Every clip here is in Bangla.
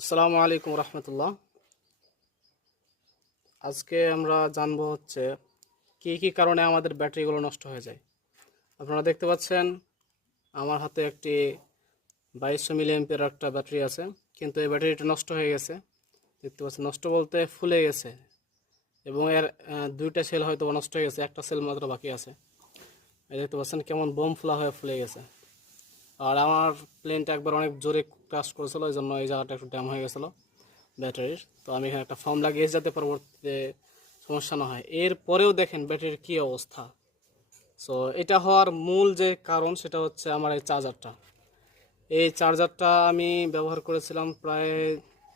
আসসালামু আলাইকুম রহমতুল্লাহ। আজকে আমরা জানবো হচ্ছে কি কি কারণে আমাদের ব্যাটারিগুলো নষ্ট হয়ে যায়। আপনারা দেখতে পাচ্ছেন আমার হাতে একটি 2200 মিলি অ্যাম্পিয়ার একটা ব্যাটারি আছে, কিন্তু এই ব্যাটারিটা নষ্ট হয়ে গেছে। দেখতে পাচ্ছেন, নষ্ট বলতে ফুলে গেছে এবং এর দুইটা সেল হয়তো নষ্ট হয়ে গেছে, একটা সেল মাত্র বাকি আছে। এই দেখতে পাচ্ছেন কেমন বোম ফুলা হয়ে ফুলে গেছে। আর আমার প্লেনটা একবার অনেক জোরে ক্রাশ করেছিল, এই জন্য এই জায়গাটা একটু ড্যাম হয়ে গেছিলো ব্যাটারির। তো আমি এখানে একটা ফর্ম লাগিয়েছি যাতে পরবর্তীতে সমস্যা না হয়। এরপরেও দেখেন ব্যাটারির কী অবস্থা। সো এটা হওয়ার মূল যে কারণ সেটা হচ্ছে আমার এই চার্জারটা। এই চার্জারটা আমি ব্যবহার করেছিলাম প্রায়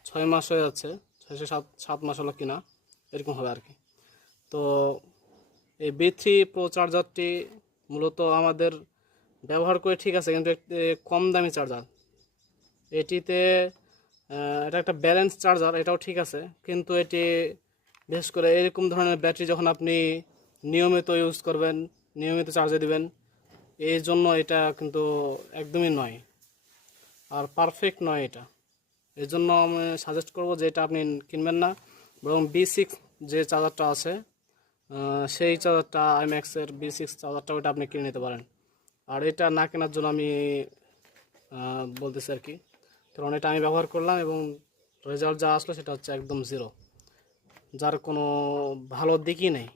6 মাস হয়ে যাচ্ছে, 6 7 মাস হলো কিনা, এরকম হবে আর কি। তো এই B3 Pro চার্জারটি মূলত আমাদের ব্যবহার করে ঠিক আছে, কিন্তু একটি কম দামি চার্জার। এটিতে এটা একটা ব্যালেন্স চার্জার, এটাও ঠিক আছে, কিন্তু এটি বিশেষ করে এরকম ধরনের ব্যাটারি যখন আপনি নিয়মিত ইউজ করবেন, নিয়মিত চার্জে দিবেন, এই জন্য এটা কিন্তু একদমই নয়, আর পারফেক্ট নয় এটা। এই জন্য আমি সাজেস্ট করব যে এটা আপনি কিনবেন না, বরং B6 যে চার্জারটা আছে, সেই চার্জারটা আইম্যাক্সের B6 চার্জারটা, ওইটা আপনি কিনে নিতে পারেন। আর এটা না কেনার জন্য আমি বলতেছি আর কি, কারণ এটা আমি ব্যবহার করলাম এবং রেজাল্ট যা আসলো সেটা হচ্ছে একদম জিরো, যার কোনো ভালো দিকই নেই।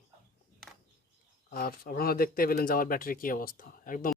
আর আপনারা দেখতে পেলেন যে আমার ব্যাটারি কী অবস্থা, একদম